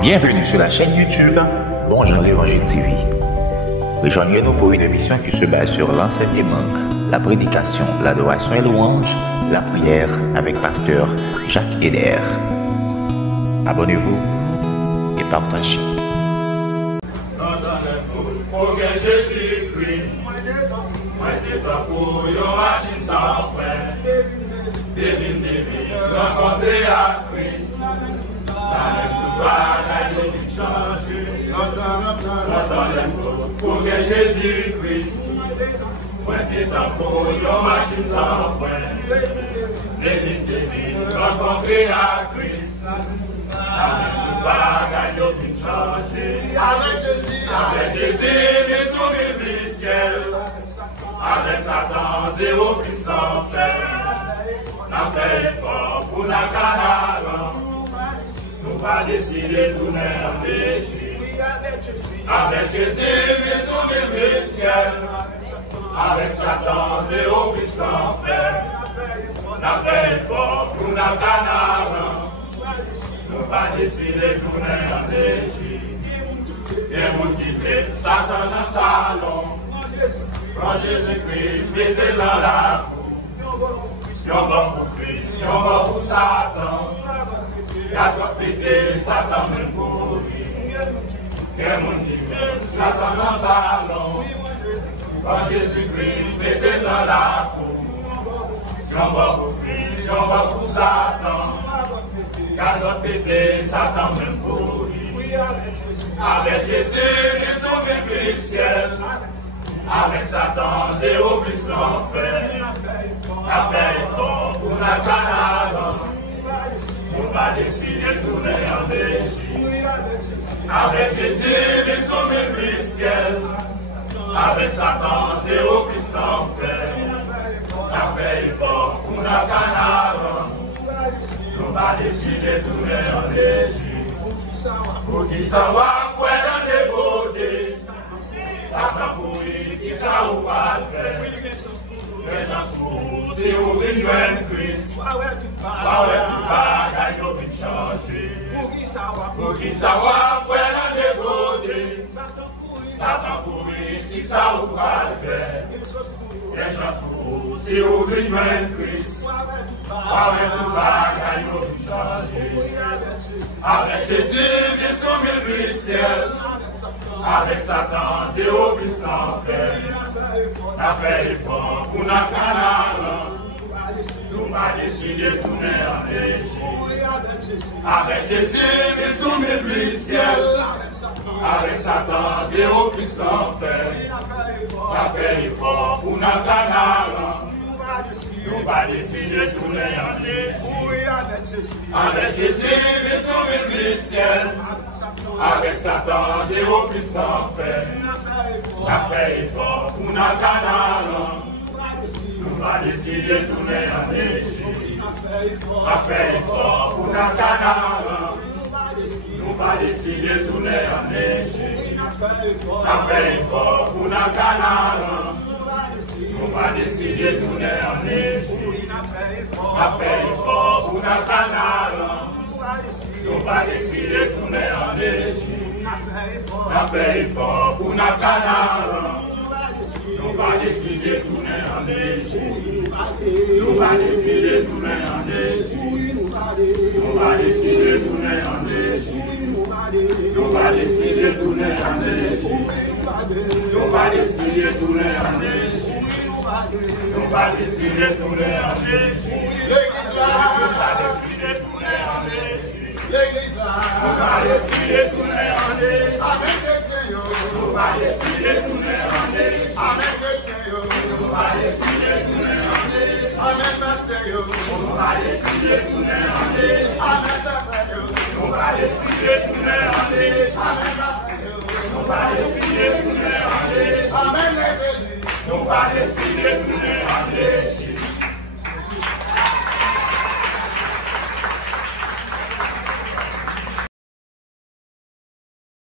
Bienvenue sur la chaîne YouTube Bonjour l'Évangile TV. Rejoignez-nous pour une émission qui se base sur l'enseignement, la prédication, l'adoration et louange, la prière avec pasteur Jacques Eder. Abonnez-vous et partagez. Jésus-Christ, moi t'es pas pour une machine sans frein. Devine, rencontrer à Christ. La même bagaille qui change. J'entends les mots pour que Jésus-Christ, moi t'es pas pour une machine sans frein. Devine, rencontrer à Christ. La même bagaille qui change. Avec Jésus, les sourires du ciel. Avec Satan, zéro plus l'enfer. On fait effort pour la canard. Nous pas décider de tourner en léger. Avec Jésus, les sourires du ciel. Avec Satan, zéro plus l'enfer. On fait effort pour la canard. Nous pas décider de tourner en léger. Et mon qui Satan dans le salon. Quand Jésus-Christ mettez dans la cour. Yon bon pour Christ, yon bon pour Satan. Y'a doit péter Satan même pour lui. Et mon qui Satan dans le salon. Quand Jésus-Christ mettez dans la cour. Yon bon pour Christ, yon bon pour Satan. Y'a doit péter Satan même pour lui. Avec Jésus, les sauver plus ciel. Avec Satan, zéro plus l'enfer. A fait effort pour la canard. On va décider de tourner en Égypte. Avec Jésus, les sauver plus ciel. Avec Satan, zéro plus l'enfer. A fait effort pour la canard. On va décider de tourner en Égypte. Pour qui ça va, pour être dévoté. Ça prend pour lui, qui ça va faire. Les gens sont c'est au réunion Christ. Pas ouais, tout pas, gagne au vite changer. Pour qui ça va, pour être dévoté. Ça prend pour lui, qui ça va faire. Les gens sont c'est au réunion Christ. Pas ouais, tout pas, gagne au vite changer. Avec Jésus, il sauve le ciel. Avec Satan, zéro plus l'enfer. A fait effort pour la canard. Nous pas décidé de tourner en Égypte. Avec Jésus, il sauve le ciel. Avec Satan, zéro plus l'enfer. A fait effort pour la canard. Nous pas décidé de tourner en Égypte. Avec Jésus, il sauve le ciel. Avec Satan, zéro plus l'enfer. A fait effort pour la canard. Nous pas décidé de tourner en Égypte. A fait effort pour la canard. Nous pas décidé de tourner en Égypte. A fait effort pour la canard. Nous pas décidé de tourner en Égypte. A fait effort pour la canard. Nous pas décidé de tourner en Égypte. A fait effort pour la canard. Nous pas décidé de tourner en Égypte. Nous pas décidé de tourner en Égypte. Nous pas décidé de tourner en Égypte. Nous pas décidé de tourner en Égypte. Nous pas décidé de tourner en Égypte. Nous pas décidé de tourner en Égypte. Nous pas décidé de tourner en Égypte. Nous pas décidé de tourner en Égypte. Nous pas décidé de tourner en Égypte. Nous pas décidé de tourner en Égypte. Nous pas décidé de tourner en Égypte. Nous pas décidé de tourner en Égypte. Nous pas décidé de tourner en Égypte. Nous pas décidé de tourner